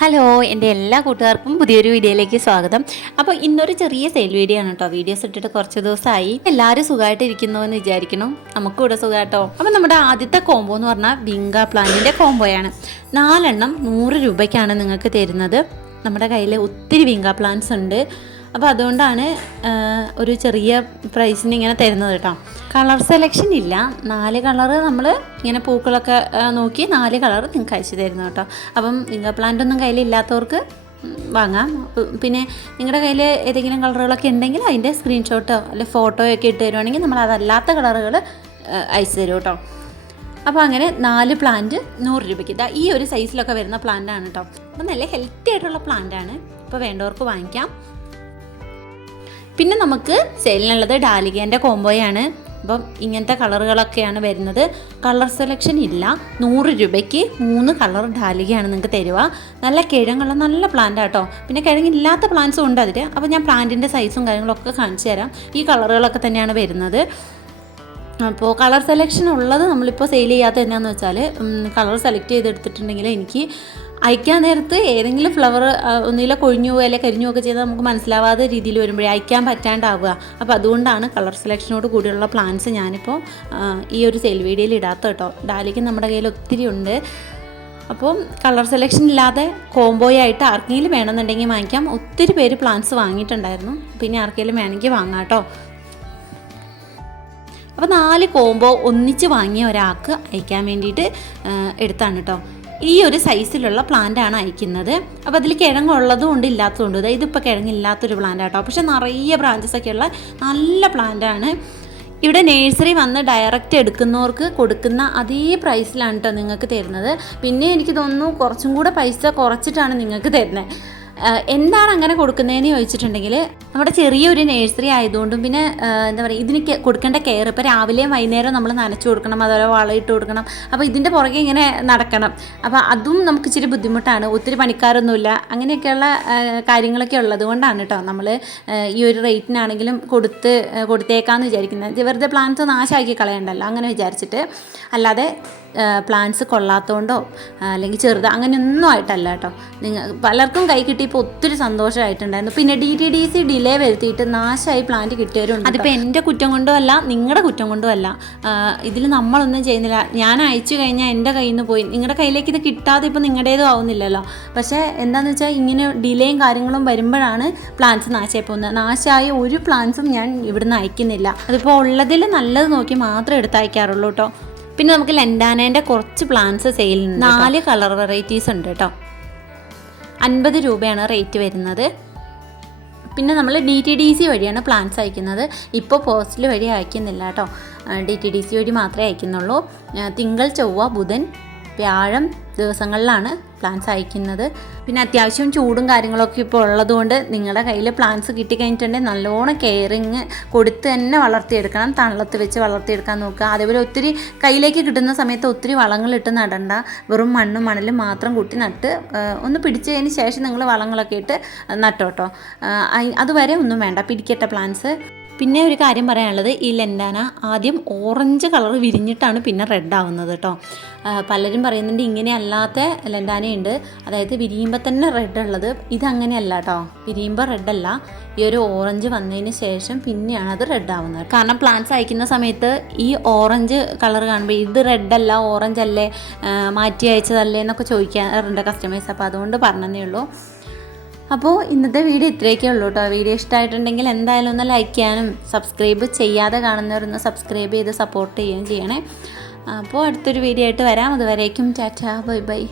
Hello എന്റെ എല്ലാ കൂട്ടുകാർക്കും പുതിയൊരു വീഡിയോയിലേക്ക് സ്വാഗതം. അപ്പോൾ ഇന്നൊരു ചെറിയ സെയിൽ വീഡിയോ ആണ് കേട്ടോ. വീഡിയോസ് ഇട്ടിട്ട് കുറച്ച് ദിവസമായി. എല്ലാവരും സുഖമായിട്ട് ഇരിക്കുന്നു എന്ന് വിചാരിക്കണം നമുക്കും ഇവിടെ സുഖമായിട്ടോ അപ്പോൾ നമ്മുടെ ആദ്യത്തെ കോംബോ എന്ന് പറഞ്ഞാൽ വിങ്ക പ്ലാന്റിന്റെ കോംബോയാണ് നാലെണ്ണം നൂറ് രൂപയ്ക്കാണ് നിങ്ങൾക്ക് തരുന്നത്. നമ്മുടെ കയ്യിൽ ഒത്തിരി വിങ്ക പ്ലാന്റ്സ് ഉണ്ട്. അപ്പോൾ അതുകൊണ്ടാണ് ഒരു ചെറിയ പ്രൈസിന് ഇങ്ങനെ തരുന്നത് കേട്ടോ. കളർ സെലക്ഷൻ ഇല്ല. നാല് കളറ് നമ്മൾ ഇങ്ങനെ പൂക്കളൊക്കെ നോക്കി നാല് കളർ നിങ്ങൾക്ക് അയച്ചു തരുന്നു കേട്ടോ. അപ്പം വിങ്ക പ്ലാന്റ് ഒന്നും കയ്യിലില്ലാത്തവർക്ക് വാങ്ങാം. പിന്നെ നിങ്ങളുടെ കയ്യിൽ ഏതെങ്കിലും കളറുകളൊക്കെ ഉണ്ടെങ്കിൽ അതിന്റെ സ്ക്രീൻഷോട്ടോ അല്ലെങ്കിൽ ഫോട്ടോയൊക്കെ ഇട്ട് തരുവാണെങ്കിൽ നമ്മൾ അതല്ലാത്ത കളറുകൾ അയച്ചു തരും കേട്ടോ. അപ്പോൾ അങ്ങനെ നാല് പ്ലാന്റ് നൂറ് രൂപയ്ക്ക്. ഇതാ ഈ ഒരു സൈസിലൊക്കെ വരുന്ന പ്ലാന്റ് ആണ് കേട്ടോ. അപ്പോൾ നല്ല ഹെൽത്തി ആയിട്ടുള്ള പ്ലാന്റ് ആണ്. അപ്പോൾ വേണ്ടവർക്ക് വാങ്ങിക്കാം. പിന്നെ നമുക്ക് സെയിലിനുള്ളത് ഡാലികേന്റെ കോംബോയാണ്. അപ്പം ഇങ്ങനത്തെ കളറുകളൊക്കെയാണ് വരുന്നത്. കളർ സെലക്ഷൻ ഇല്ല. നൂറ് രൂപയ്ക്ക് മൂന്ന് കളർ ഡാലികയാണ് നിങ്ങൾക്ക് തരുക. നല്ല കിഴങ്ങുള്ള നല്ല പ്ലാന്റ് ആട്ടോ. പിന്നെ കിഴങ്ങില്ലാത്ത പ്ലാന്റ്സും ഉണ്ട് അതിൽ അപ്പോൾ ഞാൻ പ്ലാന്റിന്റെ സൈസും കാര്യങ്ങളൊക്കെ കാണിച്ചു തരാം. ഈ കളറുകളൊക്കെ തന്നെയാണ് വരുന്നത്. അപ്പോൾ കളർ സെലക്ഷൻ ഉള്ളത് നമ്മളിപ്പോൾ സെയിൽ ചെയ്യാത്ത എന്നാന്ന് വെച്ചാൽ കളർ സെലക്ട് ചെയ്തെടുത്തിട്ടുണ്ടെങ്കിൽ എനിക്ക് അയക്കാൻ നേരത്ത് ഏതെങ്കിലും ഫ്ലവർ ഒന്നുകിൽ കൊഴിഞ്ഞു പോകുക അല്ലെങ്കിൽ കരിഞ്ഞു ഒക്കെ ചെയ്താൽ നമുക്ക് മനസ്സിലാവാത്ത രീതിയിൽ വരുമ്പോഴേ അയക്കാൻ പറ്റാണ്ടാവുക. അപ്പോൾ അതുകൊണ്ടാണ് കളർ സെലക്ഷനോട് കൂടിയുള്ള പ്ലാൻസ് ഞാനിപ്പോൾ ഈ ഒരു സെയിൽ വീഡിയോയിൽ ഇടാത്ത കേട്ടോ. ഡാലിക്ക് നമ്മുടെ കയ്യിൽ ഒത്തിരി ഉണ്ട്. അപ്പോൾ കളർ സെലക്ഷൻ ഇല്ലാതെ കോംബോയായിട്ട് ആർക്കെങ്കിലും വേണമെന്നുണ്ടെങ്കിൽ വാങ്ങിക്കാം. ഒത്തിരി പേര് പ്ലാൻസ് വാങ്ങിയിട്ടുണ്ടായിരുന്നു. പിന്നെ ആർക്കെങ്കിലും വേണമെങ്കിൽ വാങ്ങാം കേട്ടോ. അപ്പോൾ നാല് കോംബോ ഒന്നിച്ച് വാങ്ങിയ ഒരാൾക്ക് അയക്കാൻ വേണ്ടിയിട്ട് എടുത്താണ് കേട്ടോ. ഈ ഒരു സൈസിലുള്ള പ്ലാന്റ് ആണ് അയക്കുന്നത്. അപ്പോൾ അതിൽ കിഴങ്ങുള്ളതും ഉണ്ട് ഇല്ലാത്തതും ഉണ്ട്. ഇതിപ്പോൾ കിഴങ്ങില്ലാത്തൊരു പ്ലാന്റ് ആട്ടോ. പക്ഷെ നിറയെ ബ്രാഞ്ചസ് ഒക്കെ ഉള്ള നല്ല പ്ലാന്റ് ആണ്. ഇവിടെ നേഴ്സറി വന്ന് ഡയറക്റ്റ് എടുക്കുന്നവർക്ക് കൊടുക്കുന്ന അതേ പ്രൈസിലാണ് കേട്ടോ നിങ്ങൾക്ക് തരുന്നത്. പിന്നെ എനിക്ക് തോന്നുന്നു കുറച്ചും കൂടെ പൈസ കുറച്ചിട്ടാണ് നിങ്ങൾക്ക് തരുന്നത്. എന്താണ് അങ്ങനെ കൊടുക്കുന്നതെന്ന് ചോദിച്ചിട്ടുണ്ടെങ്കിൽ നമ്മുടെ ചെറിയൊരു നേഴ്സറി ആയതുകൊണ്ടും പിന്നെ എന്താ പറയുക ഇതിന് കൊടുക്കേണ്ട കെയർ ഇപ്പോൾ രാവിലെയും വൈകുന്നേരം നമ്മൾ നനച്ചു കൊടുക്കണം അതുപോലെ വളമിട്ട് കൊടുക്കണം. അപ്പോൾ ഇതിന്റെ പുറകെ ഇങ്ങനെ നടക്കണം. അപ്പോൾ അതും നമുക്ക് ഇച്ചിരി ബുദ്ധിമുട്ടാണ്. ഒത്തിരി പണിക്കാരൊന്നുമില്ല. അങ്ങനെയൊക്കെയുള്ള കാര്യങ്ങളൊക്കെ ഉള്ളത് കൊണ്ടാണ് കേട്ടോ നമ്മൾ ഈ ഒരു റേറ്റിനാണെങ്കിലും കൊടുത്ത് കൊടുത്തേക്കാന്ന് വിചാരിക്കുന്നത്. വെറുതെ പ്ലാന്റ്സ് നാശമാക്കി കളയണ്ടല്ലോ അങ്ങനെ വിചാരിച്ചിട്ട്. അല്ലാതെ പ്ലാന്റ്സ് കൊള്ളാത്തതുകൊണ്ടോ അല്ലെങ്കിൽ ചെറുത് അങ്ങനെയൊന്നും ആയിട്ടല്ല കേട്ടോ. നിങ്ങൾ പലർക്കും കൈ കിട്ടിയപ്പോൾ ഒത്തിരി സന്തോഷമായിട്ടുണ്ടായിരുന്നു. പിന്നെ D T D C delay വരുത്തിയിട്ട് നാശമായി പ്ലാന്റ് കിട്ടിയവരുണ്ട് അതിപ്പോൾ എന്റെ കുറ്റം കൊണ്ടും അല്ല നിങ്ങളുടെ കുറ്റം കൊണ്ടും അല്ല ഇതിൽ നമ്മളൊന്നും ചെയ്യുന്നില്ല. ഞാൻ അയച്ചു കഴിഞ്ഞാൽ എന്റെ കയ്യിൽ നിന്ന് പോയി. നിങ്ങളുടെ കയ്യിലേക്ക് ഇത് കിട്ടാതെ ഇപ്പോൾ നിങ്ങളുടേതും ആവുന്നില്ലല്ലോ. പക്ഷേ എന്താണെന്ന് വെച്ചാൽ ഇങ്ങനെ ഡിലേയും കാര്യങ്ങളും വരുമ്പോഴാണ് പ്ലാന്റ്സ് നാശമായി പോകുന്നത്. നാശമായ ഒരു പ്ലാന്റ്സും ഞാൻ ഇവിടുന്ന് അയക്കുന്നില്ല. അതിപ്പോൾ ഉള്ളതിൽ നല്ലത് നോക്കി മാത്രം എടുത്ത് അയക്കാറുള്ളൂ കേട്ടോ പിന്നെ നമുക്ക് ലെൻഡാനേന്റെ കുറച്ച് പ്ലാന്റ്സ് സെയിലുണ്ട് നാല് കളർ വെറൈറ്റീസ് ഉണ്ട് കേട്ടോ അൻപത് രൂപയാണ് റേറ്റ് വരുന്നത്. പിന്നെ നമ്മൾ ഡി ടി ഡി സി വഴിയാണ് പ്ലാൻസ് അയക്കുന്നത്. ഇപ്പോൾ പോസ്റ്റിൽ വഴി അയക്കുന്നില്ല കേട്ടോ. ഡി ടി ഡി സി വഴി മാത്രമേ അയക്കുന്നുള്ളൂ. തിങ്കൾ ചൊവ്വ ബുധൻ വ്യാഴം ദിവസങ്ങളിലാണ് പ്ലാൻസ് അയക്കുന്നത്. പിന്നെ അത്യാവശ്യം ചൂടും കാര്യങ്ങളൊക്കെ ഇപ്പോൾ ഉള്ളതുകൊണ്ട് നിങ്ങളുടെ കയ്യിൽ പ്ലാൻസ് കിട്ടിക്കഴിഞ്ഞിട്ടുണ്ടെങ്കിൽ നല്ലോണം കെയറിങ് കൊടുത്ത് തന്നെ വളർത്തിയെടുക്കണം. തണലത്ത് വെച്ച് വളർത്തിയെടുക്കാൻ നോക്കുക. അതേപോലെ ഒത്തിരി കയ്യിലേക്ക് കിട്ടുന്ന സമയത്ത് ഒത്തിരി വളങ്ങളിട്ട് നടണ്ട. വെറും മണ്ണും മണലും മാത്രം കൂട്ടി നട്ട് ഒന്ന് പിടിച്ചതിന് ശേഷം നിങ്ങൾ വളങ്ങളൊക്കെ ഇട്ട് നട്ടോട്ടോ. അതുവരെ ഒന്നും വേണ്ട. പിടിക്കട്ടെ പ്ലാന്റ്സ് പിന്നെ ഒരു കാര്യം പറയാനുള്ളത് ഈ ലെൻഡാന ആദ്യം ഓറഞ്ച് കളർ വിരിഞ്ഞിട്ടാണ് പിന്നെ റെഡ് ആവുന്നത് കേട്ടോ പലരും പറയുന്നുണ്ട് ഇങ്ങനെ അല്ലാത്ത ലെൻഡാനയുണ്ട്. അതായത് വിരിയുമ്പോൾ തന്നെ റെഡ് ഉള്ളത്. ഇതങ്ങനെയല്ല കേട്ടോ വിരിയുമ്പോൾ റെഡ് അല്ല. ഈ ഒരു ഓറഞ്ച് വന്നതിന് ശേഷം പിന്നെയാണ് അത് റെഡ് ആവുന്നത്. കാരണം പ്ലാന്റ്സ് അയക്കുന്ന സമയത്ത് ഈ ഓറഞ്ച് കളർ കാണുമ്പോൾ ഇത് റെഡ് അല്ല ഓറഞ്ച് അല്ലേ മാറ്റി അയച്ചതല്ലേ എന്നൊക്കെ ചോദിക്കാറുണ്ട് കസ്റ്റമേഴ്സ് അപ്പോൾ അതുകൊണ്ട് പറഞ്ഞതേ ഉള്ളൂ. അപ്പോൾ ഇന്നത്തെ വീഡിയോ ഇത്രയൊക്കെ ഉള്ളൂ കേട്ടോ. വീഡിയോ ഇഷ്ടമായിട്ടുണ്ടെങ്കിൽ എന്തായാലും ഒന്ന് ലൈക്ക് ചെയ്യാനും സബ്സ്ക്രൈബ് ചെയ്യാതെ കാണുന്നവരൊന്ന് സബ്സ്ക്രൈബ് ചെയ്ത് സപ്പോർട്ട് ചെയ്യുകയും ചെയ്യണേ. അപ്പോൾ അടുത്തൊരു വീഡിയോ ആയിട്ട് വരാം. അതുവരേക്കും ടാറ്റാ. Bye bye.